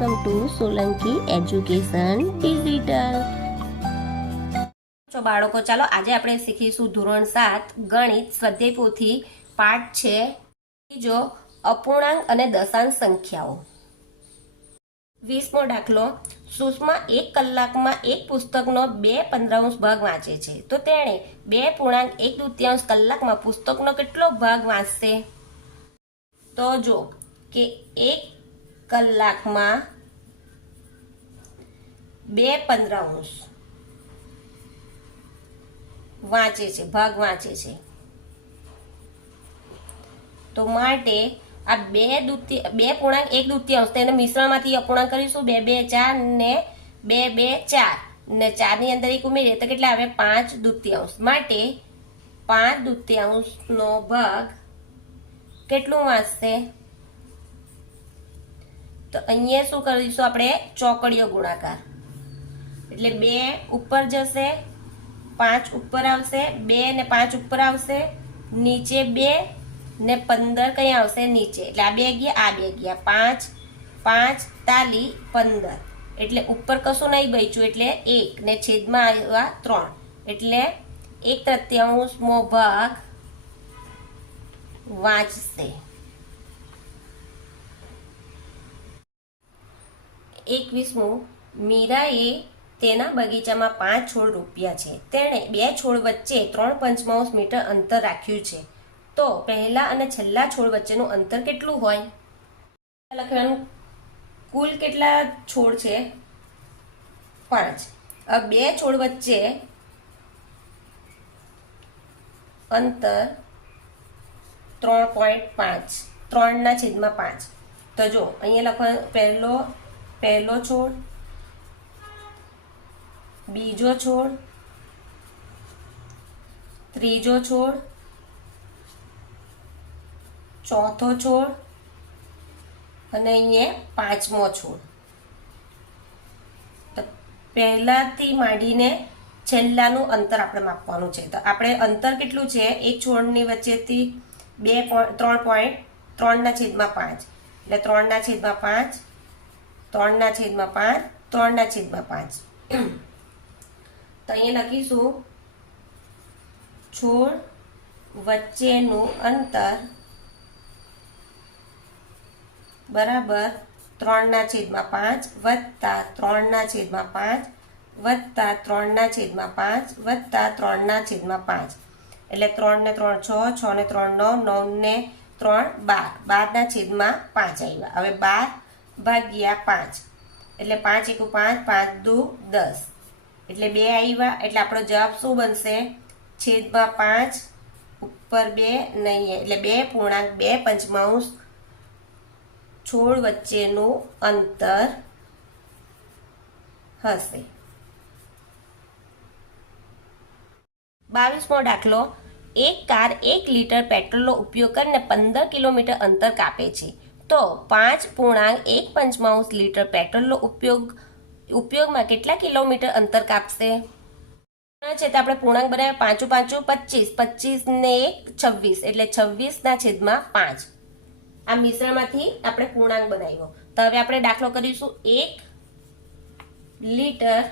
Welcome to Solanki education digital. બાળકો, ચાલો આજે આપણે શીખીશું ધોરણ 7 ગણિત સ્વાધ્યાય પોથી પાઠ છે બીજો, અપૂર્ણાંક અને દશાંશ સંખ્યાઓ. 20મો દાખલો. સુષ્મા 1 કલાકમાં એક પુસ્તકનો 2/15 ભાગ વાંચે છે, તો તેણે 2.1/2 કલાકમાં પુસ્તકનો કેટલો ભાગ વાંચશે? તો જો કે 1 કલાકમાં 2/15 વાંચે છે, ભાગ વાંચે છે, તો માટે આ 2.1/2 તેને મિશ્રણમાંથી અપૂર્ણાંક કરીશું. 2 2 4 ને 2 2 4 ને 4 ની અંદર એક ઉમેરીએ તો કેટલા આવે? 5/2. માટે 5/2 નો ભાગ કેટલું વાંચશે? તો અહીંયા શું કરીશું આપણે? ચોકડીયો ગુણાકાર. એટલે 2 ઉપર જશે, 5 ઉપર આવશે, 2 ને 5 ઉપર આવશે, નીચે 2 ને 15 કઈ આવશે? નીચે. એટલે આ 2 ગયા, આ 2 ગયા, 5 5 તાલી 15. એટલે ઉપર કશું નહીં બચ્યું, એટલે 1 ને છેદમાં આવ્યા 3, એટલે 1/3 ભાગ વાંચશે. 21મું. મીરાએ તેના બગીચામાં 5 છોડ રોપ્યા છે. તેણે 2 છોડ વચ્ચે 3/5 મીટર અંતર રાખ્યું છે, તો પહેલા અને છેલ્લા છોડ વચ્ચેનું અંતર કેટલું હોય? લખવાનું કુલ કેટલા છોડ છે? 5. હવે 2 છોડ વચ્ચે અંતર 3.5, 3/5. તો જો અહીંયા લખવાનું પહેલો છોડ, બીજો છોડ, ત્રીજો છોડ, ચોથો છોડ અને અહીંયા 5મો છોડ. તો પહેલાથી માંડીને છેલ્લાનું અંતર આપણે માપવાનું છે. તો આપણે અંતર કેટલું છે? એક છોડની વચ્ચેથી 3.5 એટલે 3/5, 3/5, 3/5. તો અહીંયા લખીશું છોડ વચ્ચેનું અંતર બરાબર 3/5 વત્તા 3/5 વત્તા 3/5 વત્તા 3/5. એટલે 3 ને 3 6, 6 ને 3 9, 9 ને 3 12, 12/5 આવ્યા. હવે 12/5 એટલે 5 × 5, 5 દુ 10, એટલે 2 આવ્યા. એટલે આપણો જવાબ શું બનશે? છેદમાં 5 ઉપર 2 નહીં, એટલે 2.2/5 છોડ વચ્ચેનું અંતર હશે. 22મો દાખલો. એક કાર 1 લીટર પેટ્રોલનો ઉપયોગ કરીને 15 કિલોમીટર અંતર કાપે છે, તો 5.1/5 લીટર પેટ્રોલનો ઉપયોગમાં કેટલા કિલોમીટર અંતર કાપશે? છે તો આપણે પૂર્ણાંક બનાવ્યા. 5 5 25, 25 ને 1 26, એટલે 26/5. આ મિશ્રણમાંથી આપણે પૂર્ણાંક બનાવ્યો. તો હવે આપણે દાખલો કરીશું. 1 લીટર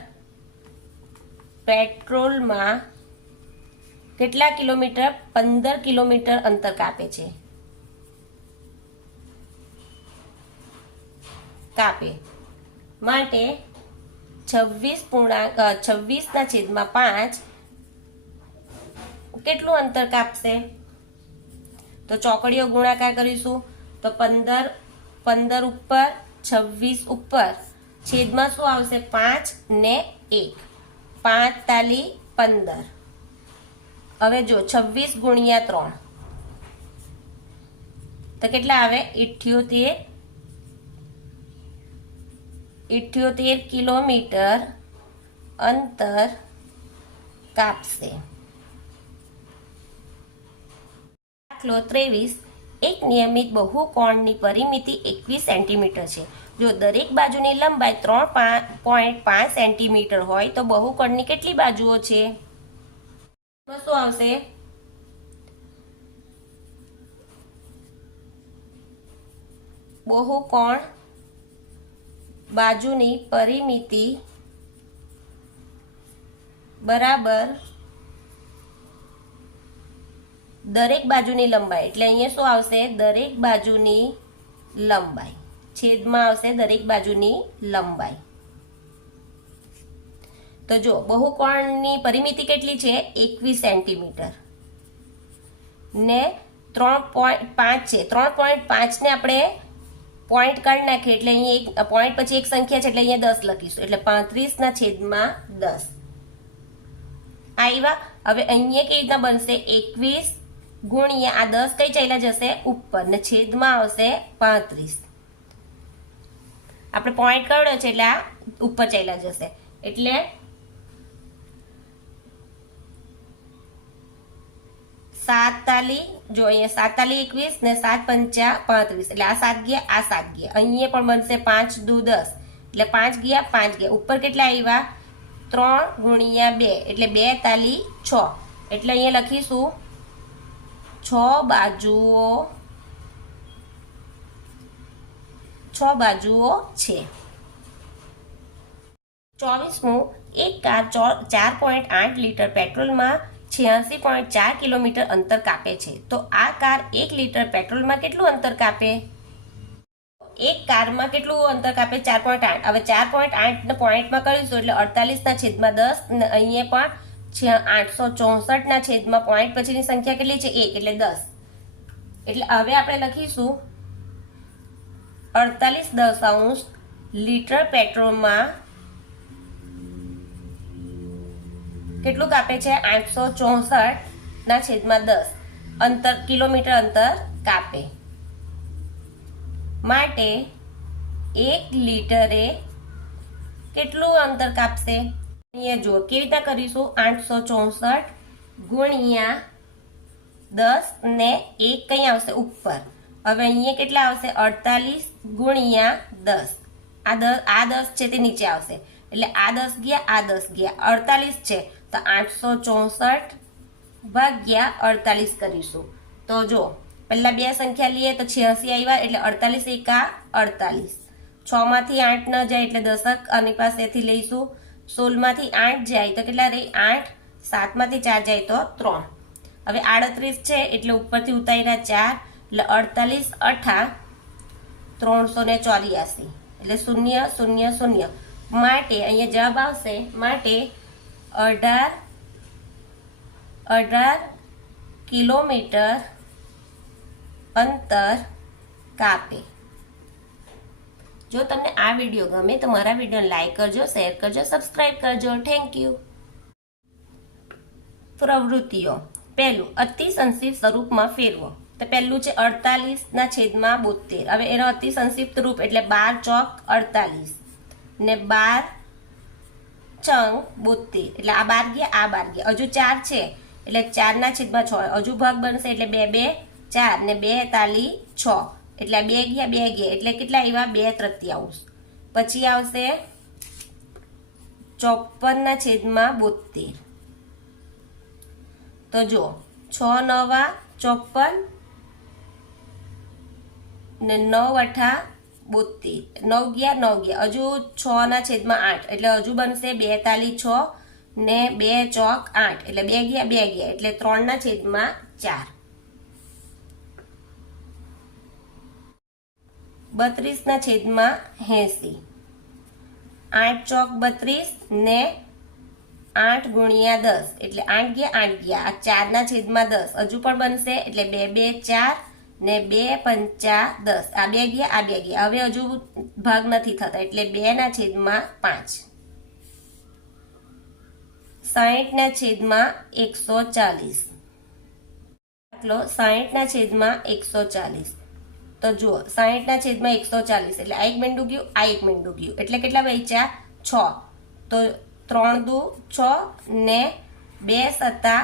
પેટ્રોલમાં કેટલા કિલોમીટર? 15 કિલોમીટર અંતર કાપે છે. માટે 26/5 કેટલું અંતર કાપશે? તો ચોકડીઓ ગુણાકાર કરીશું. તો 15 ઉપર, 26 ઉપર, છેદમાં શું આવશે? 5 ને 1, 5 તાલી 15. હવે જો 26 × 3 તો કેટલા આવે? 78 કિલોમીટર અંતર કાપશે. દાખલો 23. એક નિયમિત બહુકોણની પરિમિતિ 21 સેન્ટીમીટર છે. જો દરેક બાજુની લંબાઈ 3.5 સેન્ટીમીટર હોય તો બહુકોણની કેટલી બાજુઓ છે? શું આવશે? બહુકોણ બાજુની પરિમિતિ બરાબર દરેક બાજુની લંબાઈ, એટલે અહીંયા શું આવશે? દરેક બાજુની લંબાઈ. છેદમાં આવશે દરેક બાજુની લંબાઈ. તો જો બહુકોણની પરિમિતિ કેટલી છે? 21 સેન્ટીમીટર ને 3.5 છે. 3.5 ને આપણે પોઈન્ટ કાઢી નાખીએ એટલે અહીંયા એક પોઈન્ટ પછી એક સંખ્યા છે એટલે અહીંયા 10 લખીશું, એટલે 35/10 આવ્યા. હવે અહીંયા કેવી રીતના બનશે? 21 ગુણ્યા આ 10 કઈ ચાલ્યા જશે? ઉપર, ને છેદમાં આવશે 35. આપણે પોઈન્ટ કાઢ્યો છે એટલે આ ઉપર ચાલ્યા જશે, એટલે 7 જો અહીંયા 7 21 ને 7 5 35, એટલે આ 7 ગયા, આ 7 ગયા. અહીંયા પણ બનશે 5 દુ 10, એટલે 5 ગયા 5 ગયા. ઉપર કેટલા આવ્યા? 3 ગુણ્યા 2 એટલે 2 તાલી 6, એટલે અહીંયા લખીશું 6 બાજુઓ છે. 24મું, એક કાર 4.8 લીટર પેટ્રોલમાં 86.4 કિલોમીટર અંતર કાપે છે, તો આ કાર 1 લીટર પેટ્રોલમાં કેટલું અંતર કાપે? એક કારમાં કેટલું અંતર કાપે? 4.8. હવે 4.8 ને પોઈન્ટમાં કરીશું એટલે 48/10, ને અહીંયા પણ 864 પોઈન્ટ પછીની સંખ્યા કેટલી છે? 1, એટલે 10. એટલે હવે આપણે લખીશું 48 લીટર પેટ્રોલમાં કેટલું કાપે છે? 864/10 અંતર, કિલોમીટર અંતર કાપે. માટે 1 લીટરે કેટલું અંતર કાપશે? અહીંયા જુઓ કેવી રીતના કરીશું? 864 ગુણ્યા 10 ને 1 કઈ આવશે? ઉપર. હવે અહીંયા કેટલા આવશે? 48 ગુણ્યા 10. આ 10 છે તે નીચે આવશે, એટલે આ 10 ગયા, આ 10 ગયા. 48 છે તો 864 ભાગ્યા 48 કરીશું. તો જો પહેલા બે સંખ્યા લઈએ તો 86 આવ્યા, એટલે 48 એકા 48. 6 માંથી 8 ન જાય એટલે દશક આની પાસેથી લઈશું. 16 માંથી 8 જાય તો કેટલા રહી? 8. 7 માંથી 4 જાય તો 3. હવે 38 છે એટલે ઉપરથી ઉતાર્યા 4, એટલે 48 8 384, એટલે 0 0 0. માટે અહીંયા જવાબ આવશે, માટે 18 કિલોમીટર અંતર કાપે. જો તમને આ વિડીયો ગમે તો મારા વિડીયોને લાઈક કરજો, શેર કરજો, સબસ્ક્રાઇબ કરજો. Thank you. પ્રવૃત્તિઓ. પહેલું, અતિ સંક્ષિપ્ત સ્વરૂપમાં ફેરવો. તો પહેલું છે 48/72. હવે એનો અતિ સંક્ષિપ્ત રૂપ એટલે 12 ચોક 48 ને 12 ચંગ 72, એટલે આ 12 ગયા, આ 12 ગયા. હજુ 4 છે એટલે 4/6. હજુ ભાગ બનશે એટલે 2 2 4 ને 2 તાલી 6, એટલે 2 ગયા 2 ગયા, એટલે કેટલા આવ્યા? 2/3. પછી આવશે 54/72. તો જો 6 9 54 ને 9 8 72, 9 ગયા 9 ગયા. હજુ 6/8, એટલે હજુ બનશે 2 તાલી 6 ને 2 ચોક 8, એટલે 2 ગયા 2 ગયા, એટલે 3/4. 32/80. 8 ચોક 32 ને 8 ગુણ્યા 10, એટલે 8 ગયા 8 ગયા. આ 4/10 હજુ પણ બનશે, એટલે 2 2 4 ને 2 5 10. આ 2 ગયા આ 2 ગયા. હવે હજુ ભાગ નથી થતા, એટલે 2/5. 60/140. દાખલો 60/140. તો જુઓ 60/140, એટલે આ એક મીંડું ગયું, આ એક મીંડું ગયું, એટલે કેટલા બચ્યા? 6. તો 3 દુ 6 ને 2 સત્તા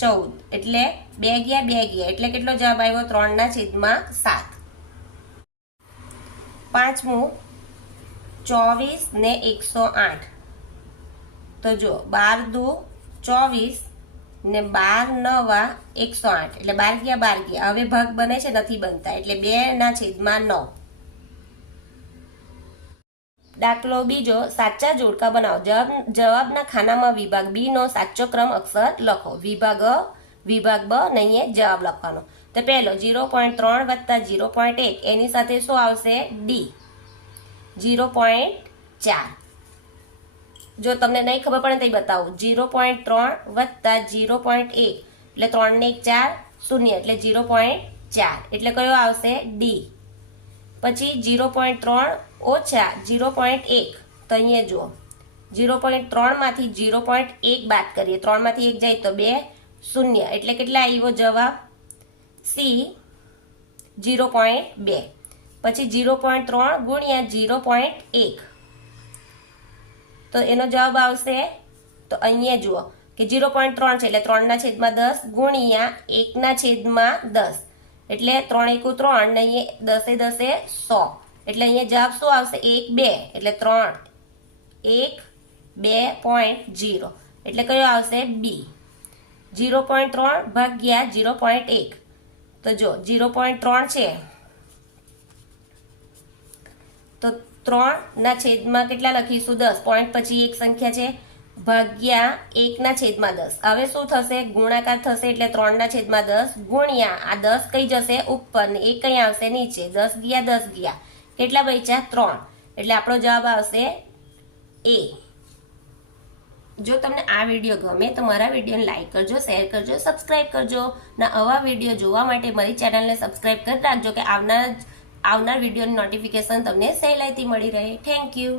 14, એટલે 2 ગયા 2 ગયા, એટલે કેટલો જવાબ આવ્યો? 3/7. પાંચમું 24 ને 108. તો જો 12 દુ 24 ને 12 9 108, એટલે 12 ગયા 12 ગયા. હવે ભાગ બને છે? નથી બનતા, એટલે 2/9. દાખલો બીજો, સાચા જોડકા બનાવો. જવાબના ખાનામાં વિભાગ બી નો સાચો ક્રમ અક્ષર લખો. વિભાગ બ ને અહીંયા જવાબ લખવાનો. તો પહેલો 0.3 વત્તા 0.1 એની સાથે શું આવશે? ડી 0.4. જો તમને નહીં ખબર પડે તો બતાવું. 0.3 વત્તા 0.1 એટલે 3 ને 1 4, 0 એટલે 0.4 એટલે કયો આવશે? ડી. પછી 0.3 ઓછા 0.1 તો અહીંયા જુઓ 0.3 માંથી 0.1 બાદ કરીએ, 3 માંથી 1 જાય તો 2, 0 એટલે કેટલા આવ્યો જવાબ? સી 0.2. પછી 0.3 ગુણ્યા 0.1 તો એનો જવાબ આવશે, તો અહીંયા જુઓ કે 0.3 છે એટલે 3/10 ગુણ્યા 1/10 એટલે 3 × 3 ને અહીંયા 10 100 એટલે અહીંયા જવાબ શું આવશે? 1 2 એટલે 3 1 2.0 એટલે કયો આવશે? બી. 0.3 ભાગ્યા 0.1 તો જો 0.3 છે તો 3/10 કેટલા લખીશું? 10. પોઈન્ટ પછી એક સંખ્યા છે ભાગ્યા 1/10. હવે શું થશે? ગુણાકાર થશે એટલે 3/10 ગુણ્યા આ 10 કઈ જશે? ઉપર ને 1 કઈ આવશે? નીચે. 10 ગયા કેટલા બચ્યા? 3 એટલે આપણો જવાબ આવશે એ. જો તમને આ વિડીયો ગમે તો મારા વિડીયોને લાઈક કરજો, શેર કરજો, સબસ્ક્રાઇબ કરજો. ના આવા વિડીયો જોવા માટે મારી ચેનલને સબસ્ક્રાઇબ કરી રાખજો કે આવનાર વિડીયોની નોટિફિકેશન તમને સહેલાઈથી મળી રહે. Thank you.